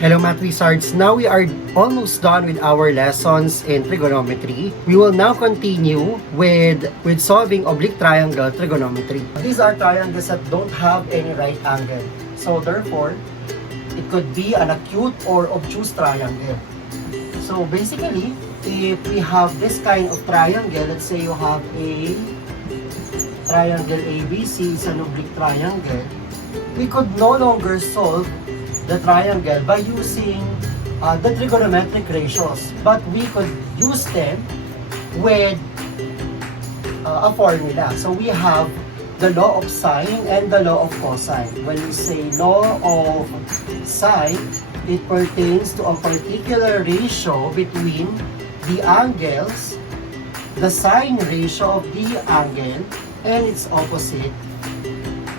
Hello Math Wizards! Now we are almost done with our lessons in trigonometry. We will now continue with solving oblique triangle trigonometry. These are triangles that don't have any right angle. So therefore, it could be an acute or obtuse triangle. So basically, if we have this kind of triangle, let's say you have a triangle ABC, is an oblique triangle, we could no longer solve the triangle by using the trigonometric ratios, but we could use them with a formula. So we have the law of sine and the law of cosine. When we say law of sine, it pertains to a particular ratio between the angles, the sine ratio of the angle, and its opposite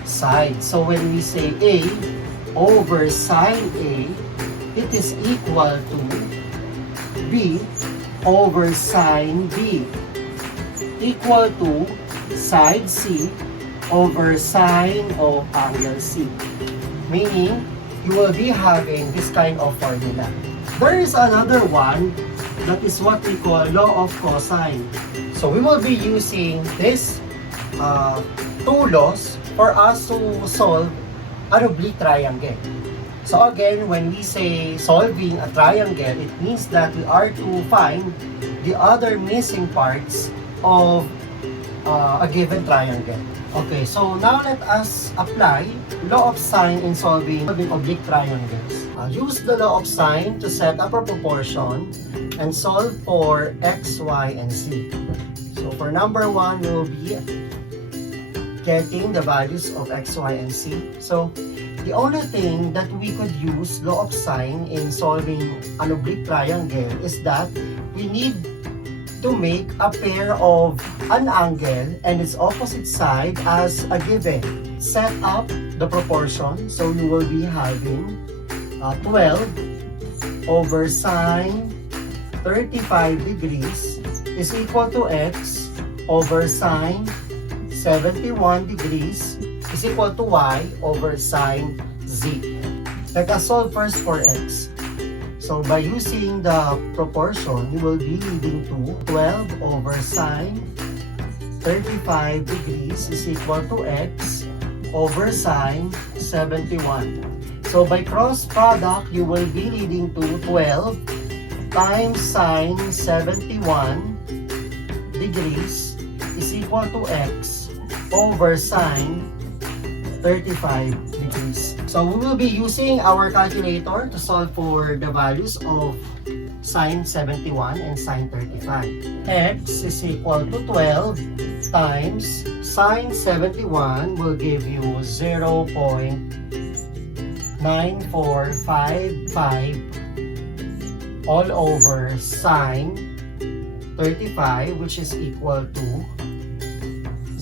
side. So when we say A over sine A, it is equal to B over sine B, equal to side C over sine of angle C. Meaning, you will be having this kind of formula. There is another one that is what we call law of cosine. So we will be using this two laws for us to solve an oblique triangle. So again, when we say solving a triangle, it means that we are to find the other missing parts of a given triangle. Okay, so now let us apply law of sine in solving oblique triangles. Use the law of sine to set up a proportion and solve for x, y, and z. So for number 1, we will be getting the values of x, y, and z. So the only thing that we could use law of sine in solving an oblique triangle is that we need to make a pair of an angle and its opposite side as a given. Set up the proportion, so you will be having 12 over sine 35 degrees is equal to x over sine 71 degrees is equal to y over sine z. Let us solve first for x. So by using the proportion, you will be leading to 12 over sine 35 degrees is equal to x over sine 71. So by cross product, you will be leading to 12 times sine 71 degrees is equal to x over sine 35 degrees. So we will be using our calculator to solve for the values of sine 71 and sine 35. X is equal to 12 times sine 71 will give you 0.9455 all over sine 35, which is equal to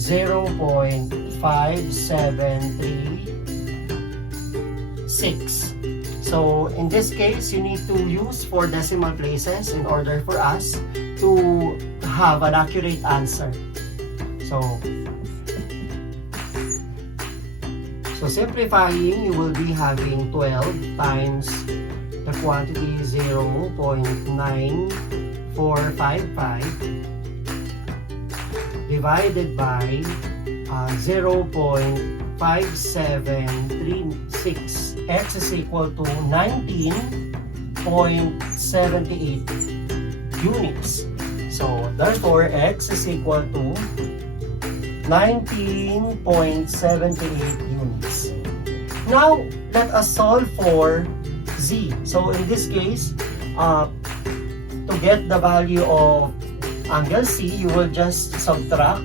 0.5736. So in this case, you need to use 4 decimal places in order for us to have an accurate answer. So simplifying, you will be having 12 times the quantity 0.9455 divided by 0.5736. X is equal to 19.78 units. So therefore, X is equal to 19.78 units. Now, let us solve for Z. So in this case, to get the value of angle C, you will just subtract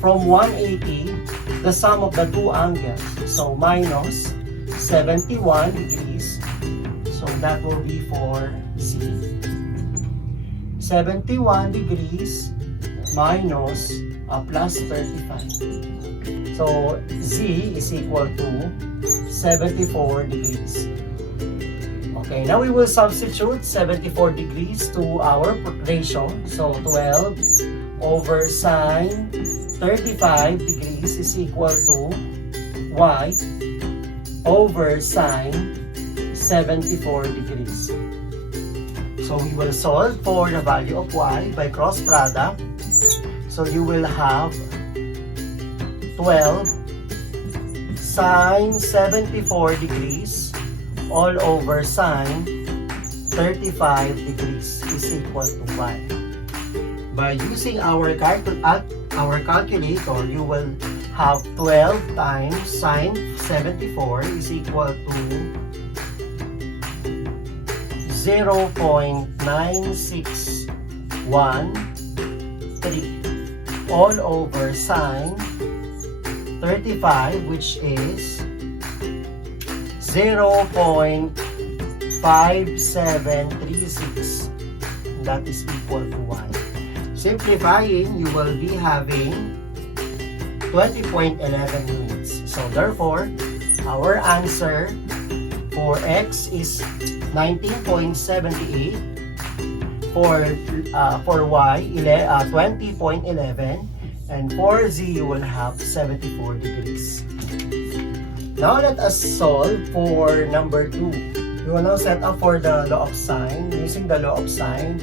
from 180 the sum of the two angles. So minus 71 degrees. So that will be for Z. 71 degrees minus plus 35. So Z is equal to 74 degrees. Okay, now we will substitute 74 degrees to our ratio. So 12 over sine 35 degrees is equal to y over sine 74 degrees. So we will solve for the value of y by cross product. So you will have 12 sine 74 degrees all over sine 35 degrees is equal to y. By using our calculator, you will have 12 times sine 74 is equal to 0.9613 all over sine 35, which is 0.5736. That is equal to y. Simplifying, you will be having 20.11 units. So therefore, our answer for x is 19.78. For y, 20.11. And for z, you will have 74 degrees. Now let us solve for number 2. We will now set up for the law of sine. Using the law of sine,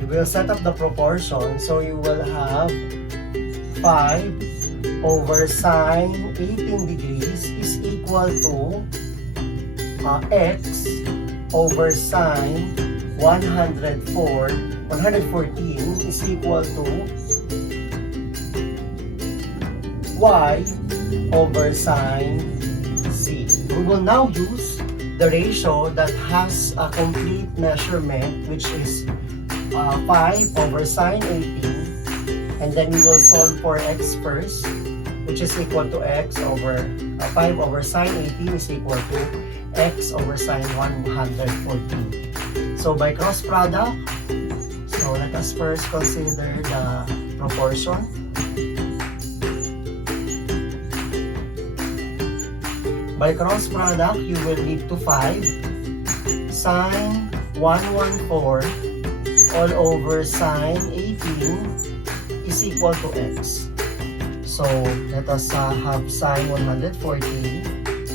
we will set up the proportion. So you will have 5 over sine 18 degrees is equal to x over sine 114 is equal to y over sine z. We will now use the ratio that has a complete measurement, which is 5 over sine 18, and then we will solve for x first, which is equal to x over 5 over sine 18 is equal to x over sine 114. So by cross product, so let us first consider the proportion. By cross product, you will need to 5 sine 114 all over sine 18 is equal to x. So let us have sine 114.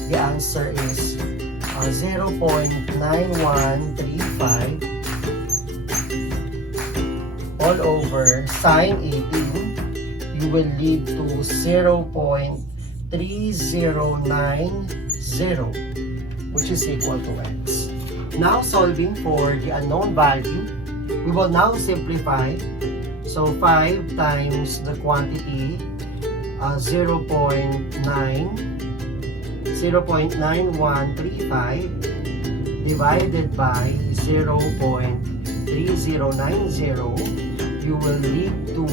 The answer is 0.9135 all over sine 18. You will lead to 0.3090, which is equal to x. Now solving for the unknown value, we will now simplify. So 5 times the quantity 0.9135 divided by 0.3090, you will lead to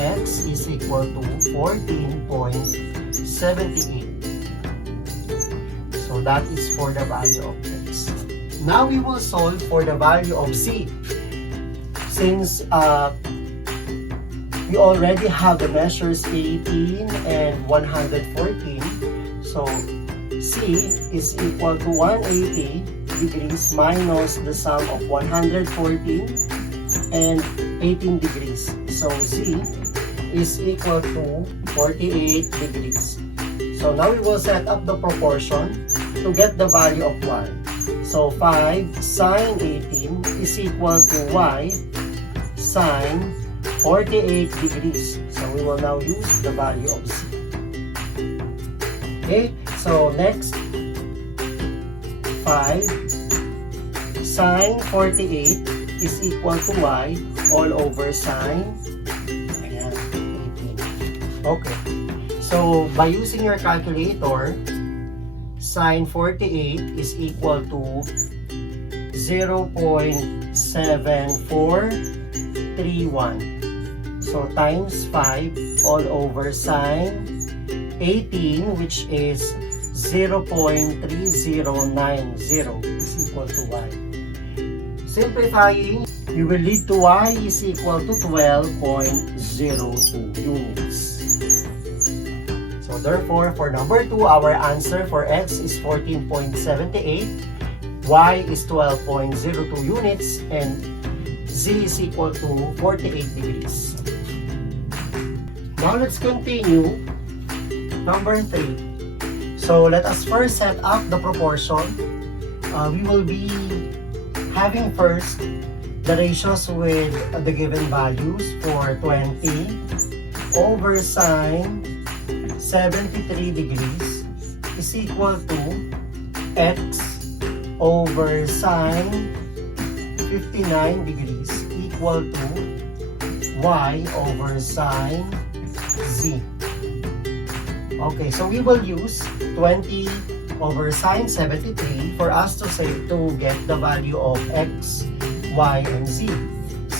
x is equal to 14.78. So that is for the value of x. Now we will solve for the value of z. Since we already have the measures 18 and 114, so c is equal to 180 degrees minus the sum of 114 and 18 degrees. So z is equal to 48 degrees. So now we will set up the proportion to get the value of y. So 5 sine 18 is equal to y sine 48 degrees. So we will now use the value of z. Okay, so next 5 sine 48 is equal to y all over sine 18. Okay, so by using your calculator, sine 48 is equal to 0.7431. So times 5 all over sine 18, which is 0.3090 is equal to y. Simplifying, you will lead to y is equal to 12.02 units. So therefore, for number 2, our answer for x is 14.78, y is 12.02 units, and z is equal to 48 degrees. Now let's continue. Number 3. So let us first set up the proportion. we will be having first the ratios with the given values for 20 over sine 73 degrees is equal to x over sine 59 degrees equal to y over sine z. Okay, so we will use 20 over sine 73 for us to get the value of x, y, and z.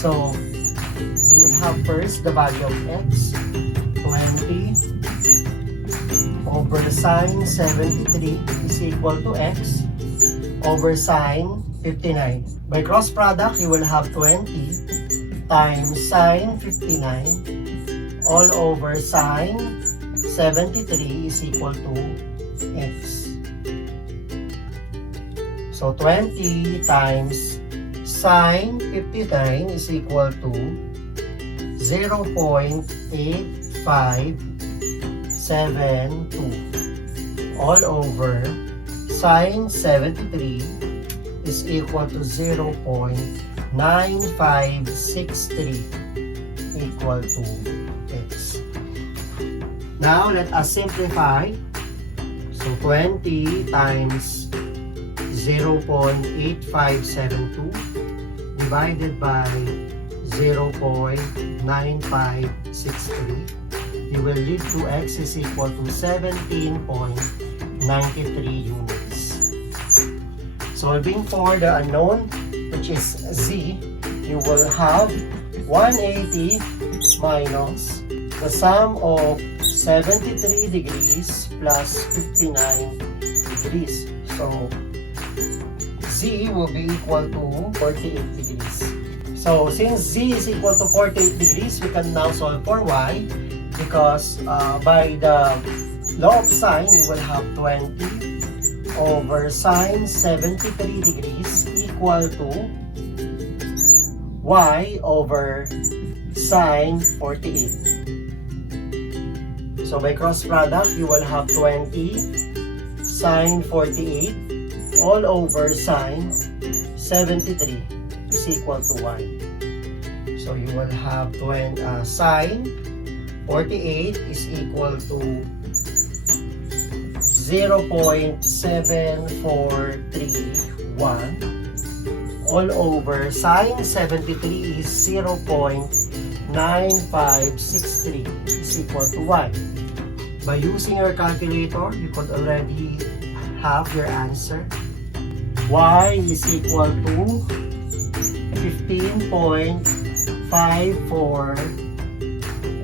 So we will have first the value of x, 20 over sine 73 is equal to x over sine 59. By cross product, you will have 20 times sine 59 all over sine 73 is equal to x. So 20 times sine 59 is equal to 0.8572 all over sine 73 is equal to 0.9563 equal to x. Now let us simplify. So 20 times 0.8572 divided by 0.9563, you will lead to x is equal to 17.93 units. Solving for the unknown, which is z, you will have 180 minus the sum of 73 degrees plus 59 degrees. So z will be equal to 48 degrees. So since z is equal to 48 degrees, we can now solve for y, because by the law of sine, we will have 20 over sine 73 degrees equal to y over sine 48. So by cross product, you will have 20 sine 48 all over sine 73 is equal to y. So you will have sine 48 is equal to 0.7431 all over sine 73 is 0.9563 is equal to y. By using your calculator, you could already have your answer. Y is equal to 15.54,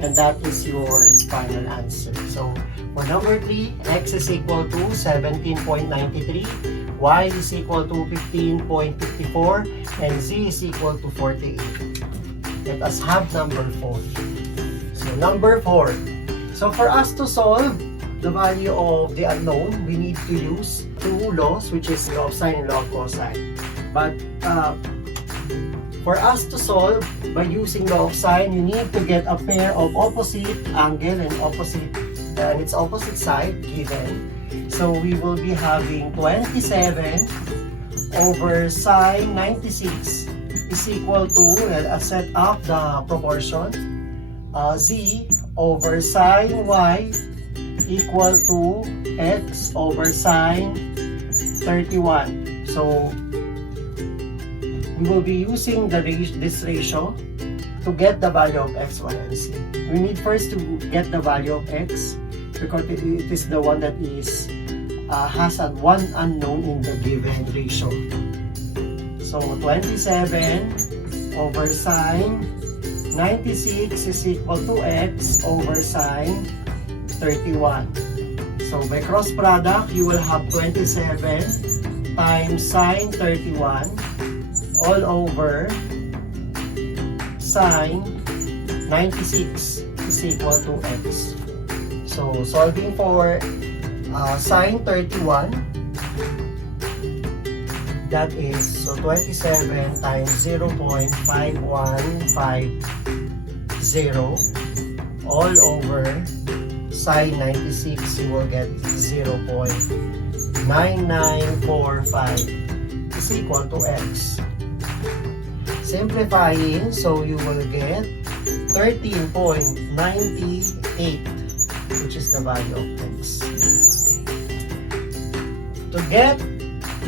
and that is your final answer. So for number 3, x is equal to 17.93, y is equal to 15.54, and z is equal to 48. Let us have number 4. So number 4. So for us to solve the value of the unknown, we need to use two laws, which is law of sine and law of cosine. But for us to solve by using law of sine, you need to get a pair of opposite angle and its opposite side given. So we will be having 27 over sine 96 is equal to, let us set up the proportion, z over sine y equal to x over sine 31. So we will be using this ratio to get the value of x, y, and z. We need first to get the value of x because it is the one that is has one unknown in the given ratio. So 27 over sine 96 is equal to x over sine 31. So by cross product, you will have 27 times sine 31 all over sine 96 is equal to x. So solving for sine 31, that is, so 27 times 0.5150 all over sine 96, you will get 0.9945 is equal to x. Simplifying, so you will get 13.98, which is the value of x. To get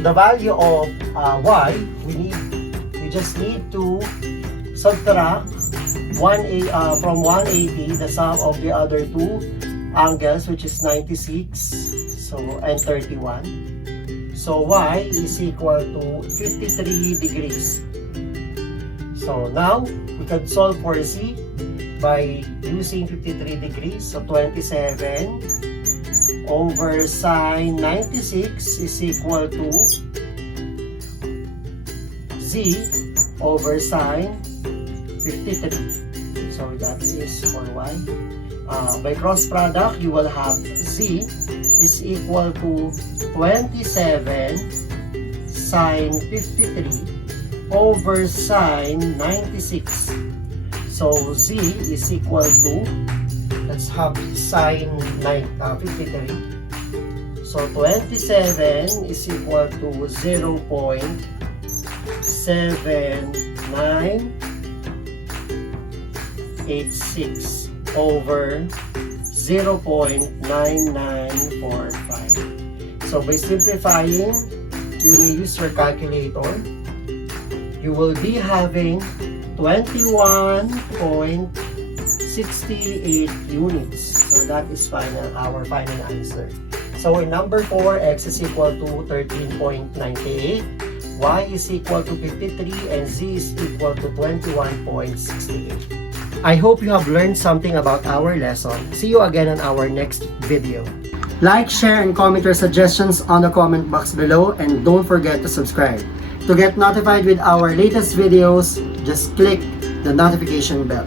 the value of y, we just need to subtract from 180 the sum of the other two angles, which is 96 and 31. So y is equal to 53 degrees. So now we can solve for z by using 53 degrees. So 27 over sine 96 is equal to z over sine 53. So that is for y. By cross product, you will have z is equal to 27 sine 53 over sine 96. So z is equal to, let's have sine 53. So 27 is equal to 0.7986 over 0.9945. So by simplifying, you may use your calculator. You will be having 21.68 units. So that is our final answer. So in number 4, x is equal to 13.98, y is equal to 53, and z is equal to 21.68. I hope you have learned something about our lesson. See you again on our next video. Like, share, and comment your suggestions on the comment box below, and don't forget to subscribe. To get notified with our latest videos, just click the notification bell.